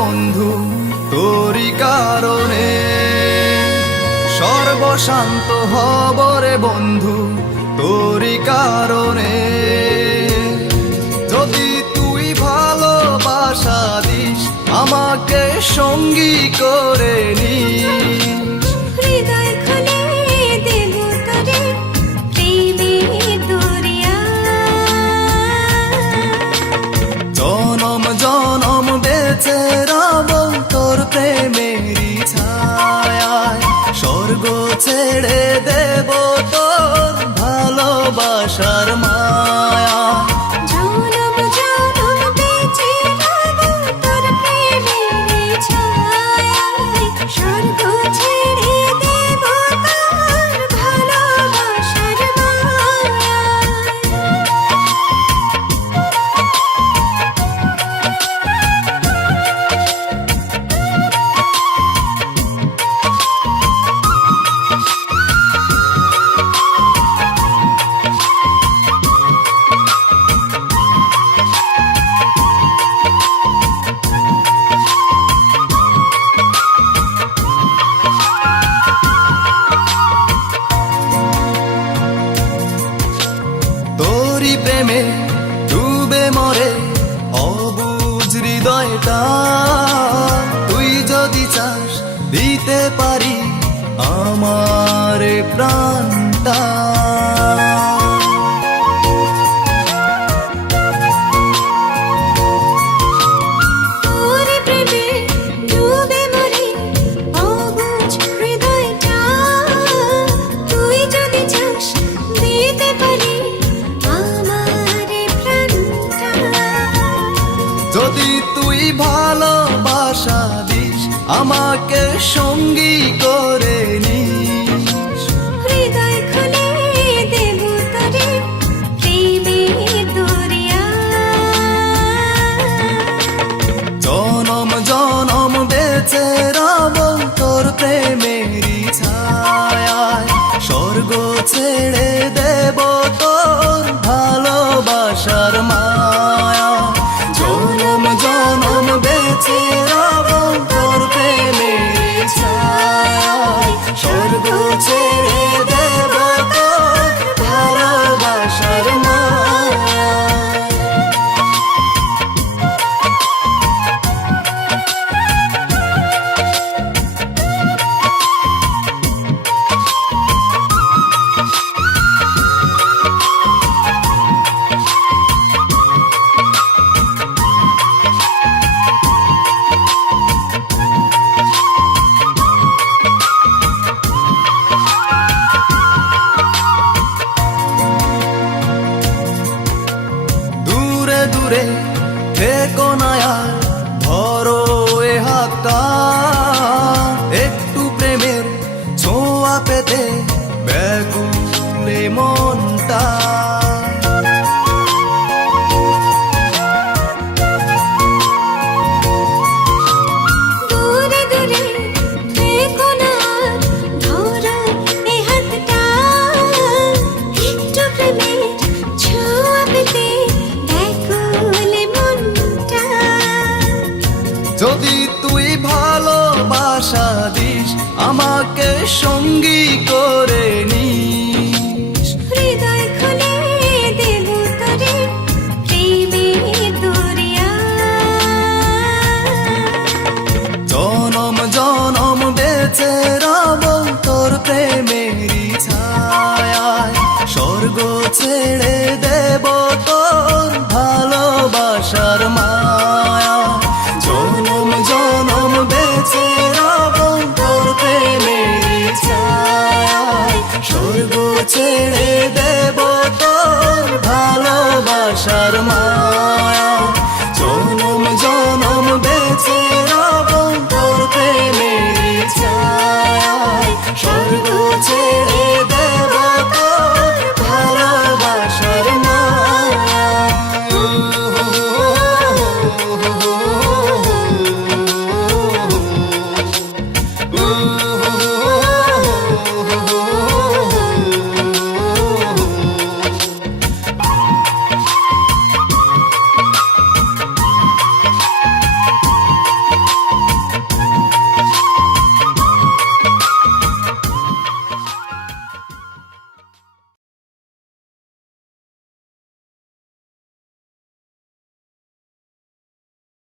বন্ধু তোরি কারণে, সর্বশান্ত হব রে বন্ধু তোরি কারণে। যদি তুই ভালোবাসা দিস আমাকে সঙ্গী করে নিস, হৃদয় খুলে দেব তোরে প্রেমের দরিয়া। জনম জনম বেঁচে রব তোর প্রেমেরই ছায়ায়, স্বর্গ ছেড়ে দেব তোর ভালোবাসার মায়া। জনম জনম বেঁচে রব তোর প্রেমের ছায়ায়, স্বর্গ ছেড়ে দেব তোর ভালোবাসার মায়ায়। তোরি প্রেমে ডুবে মরে অবুঝ হৃদয়টা, তুই যদি চাস দিতে পারি আমার প্রাণটা। তোর প্রেমে ডুবে মরে অবুঝ হৃদয়টা, তুই যদি চাস দিতে পারি আমার প্রাণটা। যদি তুই ভালোবাসা দিস আমাকে সঙ্গী করে নিস, হৃদয় খুলে দেব তোরে প্রেমের দরিয়া। জনম জনম বেঁচে রব তোর প্রেমেরই ছায়ায়, স্বর্গ ছেড়ে দেব তোর ভালোবাসার মায়া। জনম জনম বেঁচে রব তোর প্রেমেরই ছায়ায়, স্বর্গ ছেড়ে দেব তোর ভালোবাসার মায়া। দূরে দূরে থেকো না আর ধরো এ হাতটা, একটু প্রেমের ছোঁয়া পেতে ব্যাকুলে মনটা। দূরে দূরে থেকো না ধরো এ হাতটা, একটু প্রেমের ছোঁয়া পেতে ব্যাকুলে মনটা। যদি তুই ভালোবাসা দিস আমাকে সঙ্গী করে নিস,